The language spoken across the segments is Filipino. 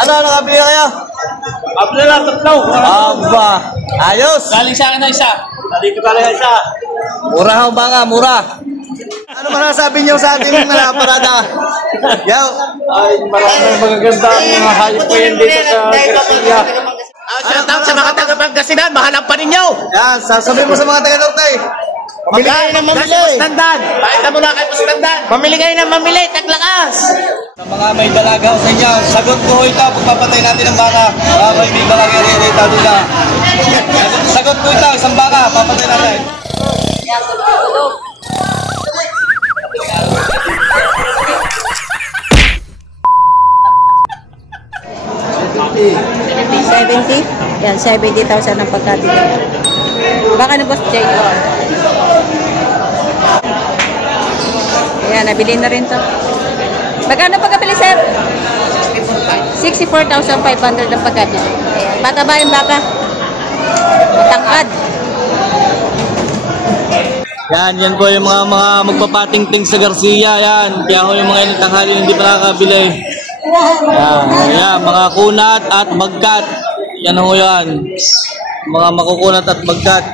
Ano, nakabili kayo? Abla lang, tatlo. Aba, ayos. Galing sa akin na isa. Dito galing na isa. Mura ho baka, mura. Ano masasabi niyo sa ating mga parada? Yaw. Ay, maraming magaganda ang mga hayop ko yan dito sa Garcia. Shout out sa mga taga-Pangasinan, mahanap pa ninyo. Yan, sasabihin mo sa mga taga-Norte. Mamili kayo ng mamili. Pustandan. Pakita mo na kay Pustandan. Mamili kayo ng mamili, taglakas. Sa mga may balagaw sa inyo, sagot ko ito, pagpapatay natin ng baka. May balagaw rin ito nila. Sagot ko ito, isang baka, papatay natin. $70? Yan, 70,000 ang pagkatito. Baka na boss JR. Ayan, nabili na rin to. Magkano pagkabili, sir? 64,500 ang pagkatito. Ayan, bata ba yung baka? Matangkad. Yan po yung mga magpapating-ting sa Garcia, yan. Kaya ho yung mga tanghali hindi pa nakakabili. Yan, mga kunat at bagkat. Yan ho yan. Mga makukunat at bagkat.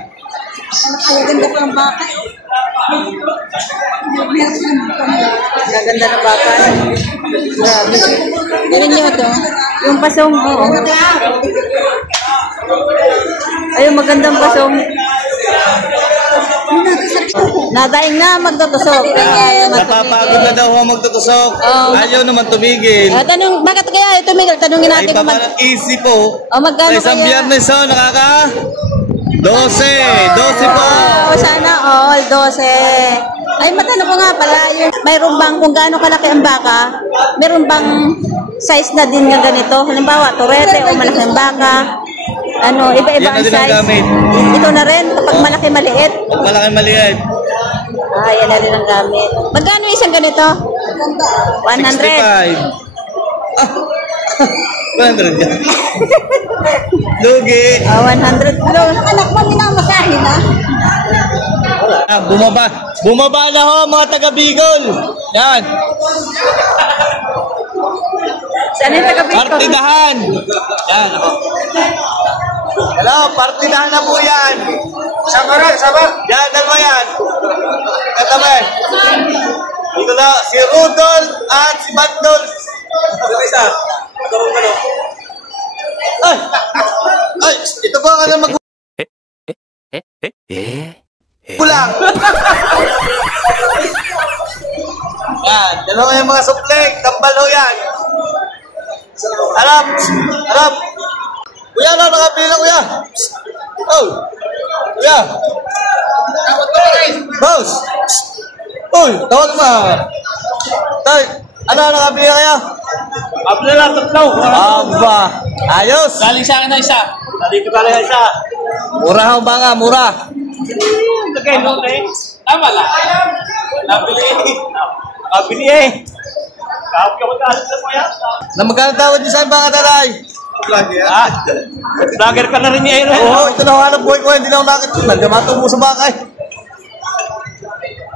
Gaganda po ang baka. Gaganda na baka. Grabe. Ganun nyo ito. Yung pasong, oo. Ayun, magandang pasong. Nadaing na magtutusok. Napapagod na daw ho magtutusok. Ayaw naman tumigil. Tanong, bakit kaya tumigil? Tanungin natin kung easy po. Magkano sa isang kaya? biyernes ho, nakaka 12 po. Sana all 12. Ay, matanong ko nga pala, mayroon bang kung gaano kalaki ang baka, mayroon bang size na din nga ganito? Halimbawa, turete o malaking baka. Ano, iba-iba ang size. Ito na rin, kapag malaki-maliit. Pag malaki-maliit. Yan na rin ang gamit. Magkano isang ganito? 100. 100 yan. Lugi. 100 kilo. Anak mo, minamasahin na. Bumaba na ho mga taga-Bicol. Yan. Saan yung taga-Bicol? Partidahan. Yan. Hello, partidahan na po yan. Sabar. Yan, dalawa yan. Katabi. Dito na, si Rudolph at si Bandol. Isa. Ay, ito po ang ano kulang. Yan, dalawa yung mga supling. Tambalo yan. Harap. Kuya, nakapili na kuya. Oh. Kuya. Boss. Uy, tawag mo. Tay, ano, nakapili kayo? Abla lang, tatlo. Aba, ayos. Galing sa akin na isa. Dito galing na isa. Mura ho baka, mura. Lagay mo na eh. Tama lang. Nabili eh. Kahap ka mag-alas na mo yan. Na magkano tawad niyo sa baka taray? Vlogger ka na rin niya eh. Oo, ito lang hanap buhay ko. Hindi lang nakit. Nagkamato mo sa baka eh.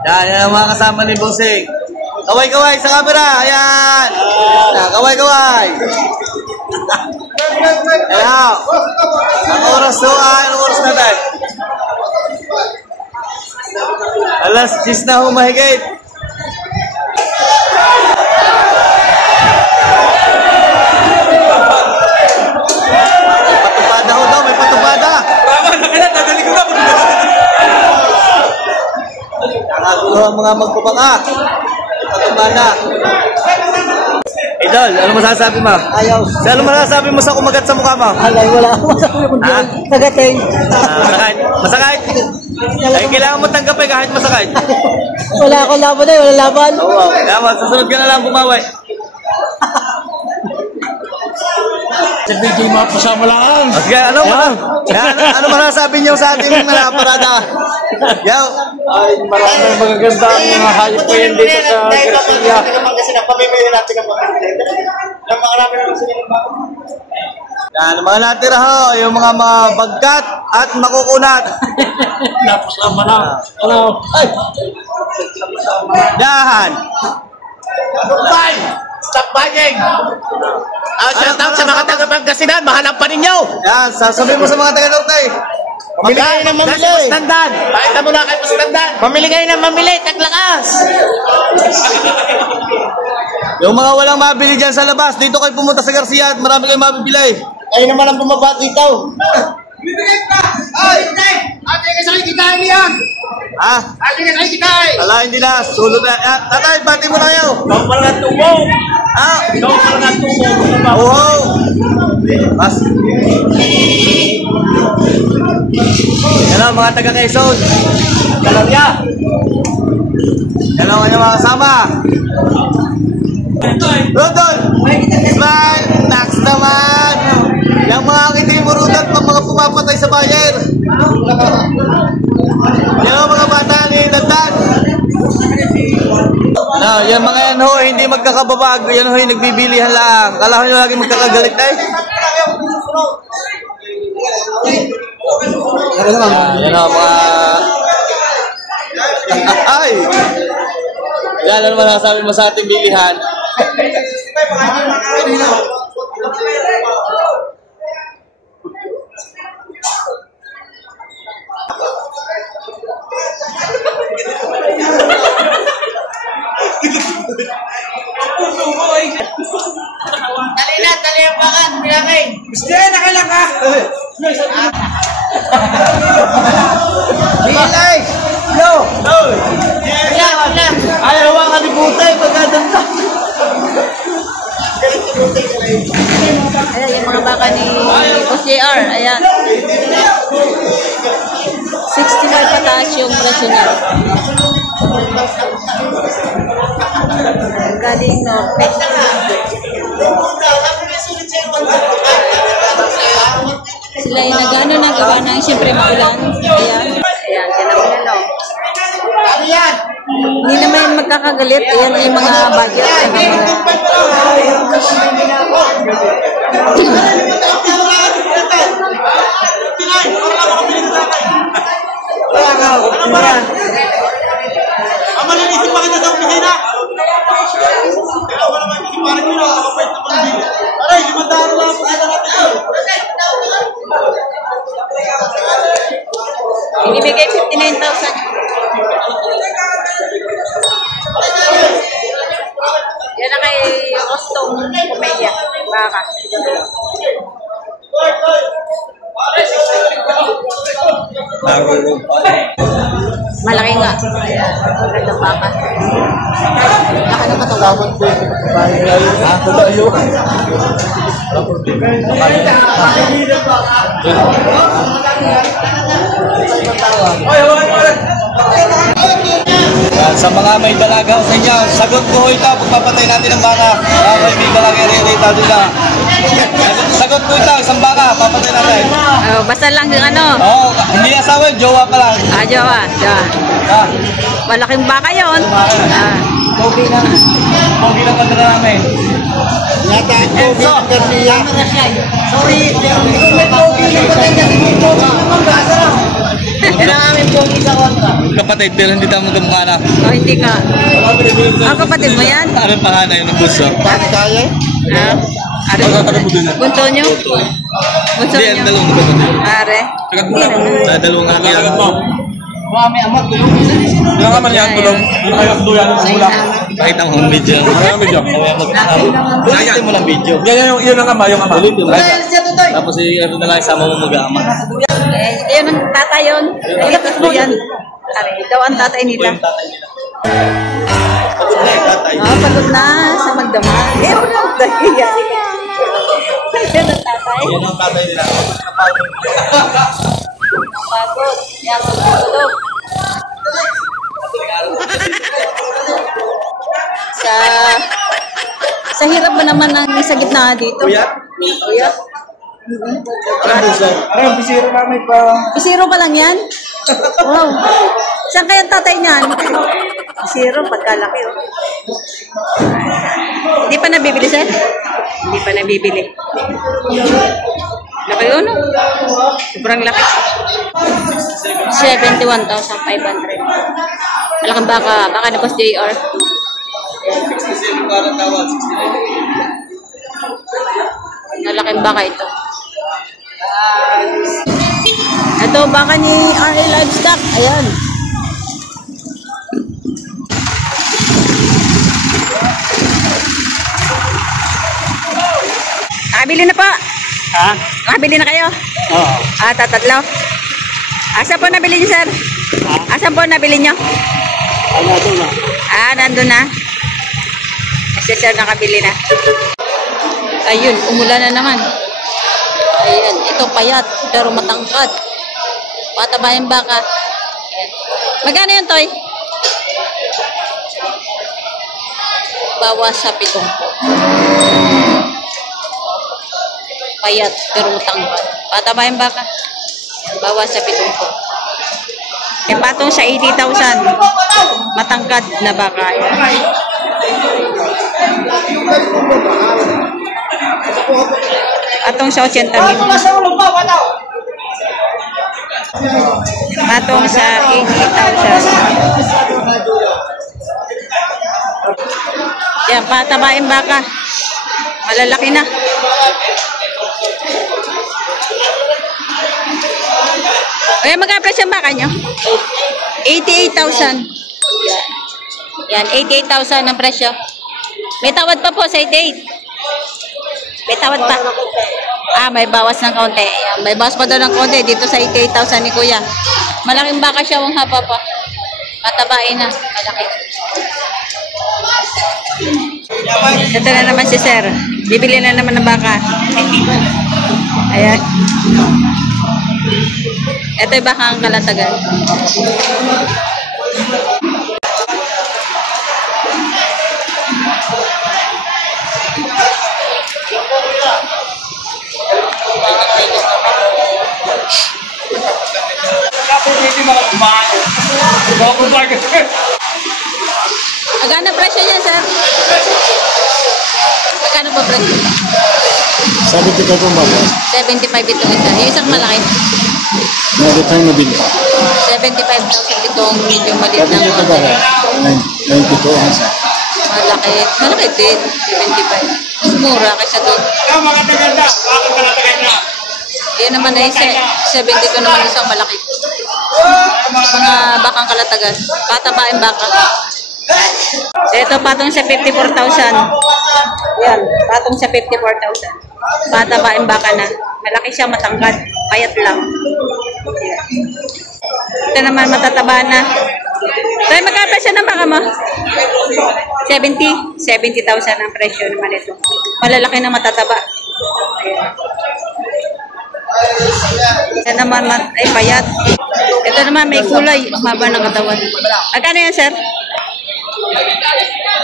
Yan ang mga kasama ni Bossing. Kaway sa camera. Ayan. Kaway. Ayan. Ang oras to, anong oras natin? Alas 10 na humahigit. Patupada ho daw, may patupada. Dadali ko na. Nakagulo ang mga magpapaka. Patupada. Idol, ano masasabi mo? Ayaw. Ano masasabi mo sa kumagat sa mukha mo? Wala akong masabi kung nagating. Masakit? Ay, kailangan mo tanggapin kahit masakit. Wala akong laban eh, wala laban. Oo, dapat susunod ka na lang bumawi. Sa video mga pasama lang. Okay, ano masasabi niyo sa ating mga parada? Yaw. Ay, maraming magaganda ang mga hayop ko yan dito sa Garcia. Pamimili natin ang pamimili. Yung mga namin naman sila yung baka. Yan, mga natira ho, yung mga bagkat at makukunat. Napasama lang. Ano? Ay! Yan! Stop buying! Shout out sa mga taga-Pangasinan, mahalang pa ninyo! Yan, sasabihin mo sa mga taga-Norte. Mamili kayo ng mamili! Standard! Pakita mo na kayo standard! Mamili kayo ng mamili, taglakas! Yung mga walang mabili dyan sa labas, dito kayo pumunta sa Garcia at marami kayong mabibili. Kayo naman ang bumaba dito. Ay! Ate ka sa kitain niyan! Ha? Ate ka sa kitain! Ala, hindi na. Sulod na. Tatay, bati mo na kayo. Ikaw pala ng tubo! Ha? Ikaw pala ng tubo! Oo. Bas. Yan ang mga taga-Quezon. Kalabya! Yan ang kanyang mga kasama. Rodon! Smile! Tax naman! Yung mga kiting murutan pang mga pumapatay sa bayer. Yan ang mga bata ni Dandan. No, yan mga yan ho, hindi magkakababag. Yan ho, nagbibilihan lang. Kala ko nyo lagi magkakagalit eh. Yan ho, mga... Ay! Yan, ano masasabi mo sa ating bilihan? Dali ang bakat, bilangin! Gusto yan, nakailang ka! Bilay! No! Bilang! Ayaw ang kalibutay pagkadanta. Ayan, yung mga baka ni Boss JR. Ayan. 65 pataas yung presyo niya. Galing Norte. Sila yung nag-ano na gawa ng siyempre maulan. Ayan. Ayan, tinawanan no. Hindi naman magkakagalit. Ayan yung mga budget. Malilisin pa kita sa opisina! Aray, limandaan lang po kita natin! Binibigay 59,000. Yan na kay Rostong Pumeya. Baka. Malaki nga. Ayan. Ganda baka. Laki ng katawan. Sa mga may balagaw sa inyo, sagot ko ito, pagpapatay natin ang baka. May balagay rin dito nila. Sagot ko ito, isang baka, papatay natin. Oh, basta lang yung ano. Oo, hindi asawa, jowa pa lang. Jowa. Ah, Malaking baka yun. pogi lang pagkara namin. Yata ang COVID ng Garcia. Sorry, Yan ang aming pogi sa kontra. kapatid, pero hindi tayo magkamukha na. Oh, hindi ka. Kapatid mo yan? Ano ang panganay ng buso? Bakit kaya? Bunso nyo? Bunso Hindi, ang nyo? dalawang kapatid. Are. Hindi naman. Dalawang kakiyang. Ilang kaman yan, tulong? Yung kayo duyan ng bulak. Pakita mo ang video. Ano ang video? Ulitin mo ng video. Yan yung ang ama, yung ama. Ulitin mo. Tapos ano na lang, isama mo mag-ama. Yun ang tatay yun. Ay, tatlo yan. Are, ikaw ang tatay nila. Pagod na sa magdamag. Wala ang tatay. Yan ang tatay. Yan ang tatay nila. Pagod. Yan ang tulog. Sa hirap ba naman ng sa gitna dito? Kuya? Kuya? Parang bisiro namin pa. Isiro pa lang yan? Wow. Saan kaya ang tatay niyan? Isiro, pagkalaki. Oh. Hindi pa nabibili, sir? Hindi pa nabibili. Laki yun, no? Sobrang laki. 71,500. Malaking baka. Baka na Boss JR. Nalaking baka ito. Ito baka ni RA Livestock. Ayan. Nakabili na po. Ha? Nakabili na kayo? Oo. Tatlo. Asa po nabili niyo, sir? Asan po nabili niyo? Ano ito na? Nandun na. Kasi sir, nakabili na. Ayun, umulan na naman. Ayan, ito payat, pero matangkad. Pataba yung baka. Ayan. Magkano yun, Toy? Bawas sa 7 po. Payat, pero matangkad. Pataba yung baka. Bawas sa 7 po. E patong sa 80,000. Matangkad na baka. Atong sa 80,000. Patong sa 80,000. Yan, patabain baka. Malalaki na. Kaya magka-presyo ang baka nyo? 88,000. Yan, 88,000 ang presyo. May tawad pa po sa 88. May tawad pa. May bawas ng konti. Ayan, may bawas pa daw ng konti dito sa 88,000 ni Kuya. Malaking baka siya, ang haba pa. Matabain na. Malaki. Ito na naman si Sir. Bibili na naman ng baka. Ayan. Ito yung baka ang kalatagan. Magkano presyo niya, sir? Magkano ba presyo? 75 po ba? 75 itong isa. Yung isang malaki. Meron tayong nabinta. 75,000 itong medyo maliit Sabi lang. nito ba? 92 ang isa. Malaki. Malaki din. 75. Mas mura kaysa doon. Yan naman ay 72 naman isang malaki. Mga bakang kalatagan. Patabain baka. Ito patong sa 54,000. Yan. Patong sa 54,000. Patabain baka na. Malaki siya, matangkad. Payat lang. Ito naman matataba na. Tayo magkano siya ng baka mo? 70. 70,000 ang presyo naman ito. Malalaki na matataba. Ito naman ay payat. Ito naman may kulay. Haba ng katawan. Magkano yan, sir?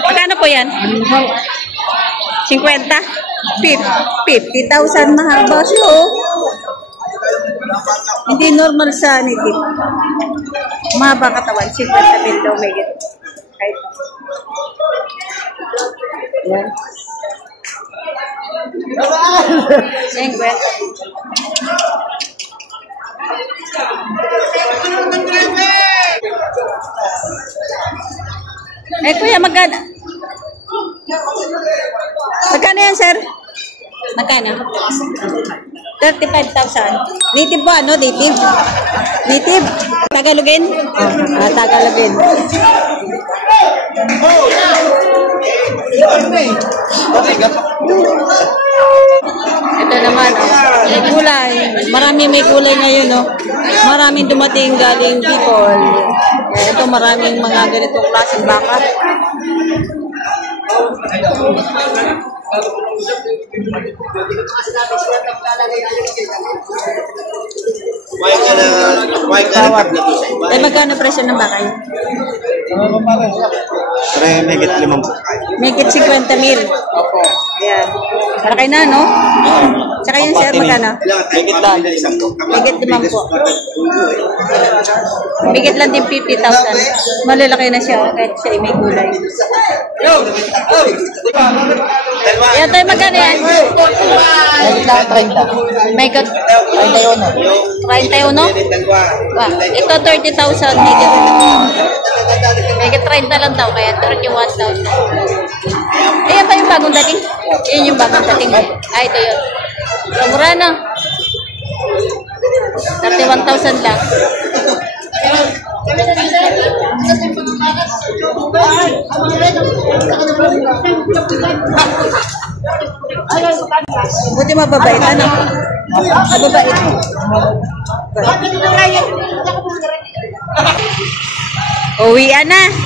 Magkano po yan? 50? 50,000 mahaba siya, oh. Hindi normal sa native. Mahaba katawan. 50 daw may gito. Kahit. Yan. 50. Kuya, magkano? Magkano yan, sir? Magkano? 35,000. Native ba? Ano? Native? Native? Tagalogin? Tagalogin. Ito naman, may kulay. Maraming may kulay ngayon, no? Maraming dumating galing Bicol. Ito maraming mga ganitong klaseng baka. Ay, magkano presyo ng baka yun? Megit 5 po. Megit 50,000. Opo. Ayan. Malaki na, no? Tsaka yung sir, magkano? Megit lang. Megit 5 po. Megit lang din 50,000. Malalaki na siya kahit siya ay may gulay. Ayan tayo, magkano yan? Megit lang 30. Megit 31. 31? Ito 30,000 megit. Tiga 30 lang daw, kaya 31,000. Ayan pa yung bagong dating. Yun yung bagong dating. Ay, ito yun. Mura na. 31,000 lang. Buti mababait, ano? Mababait. Uwian na.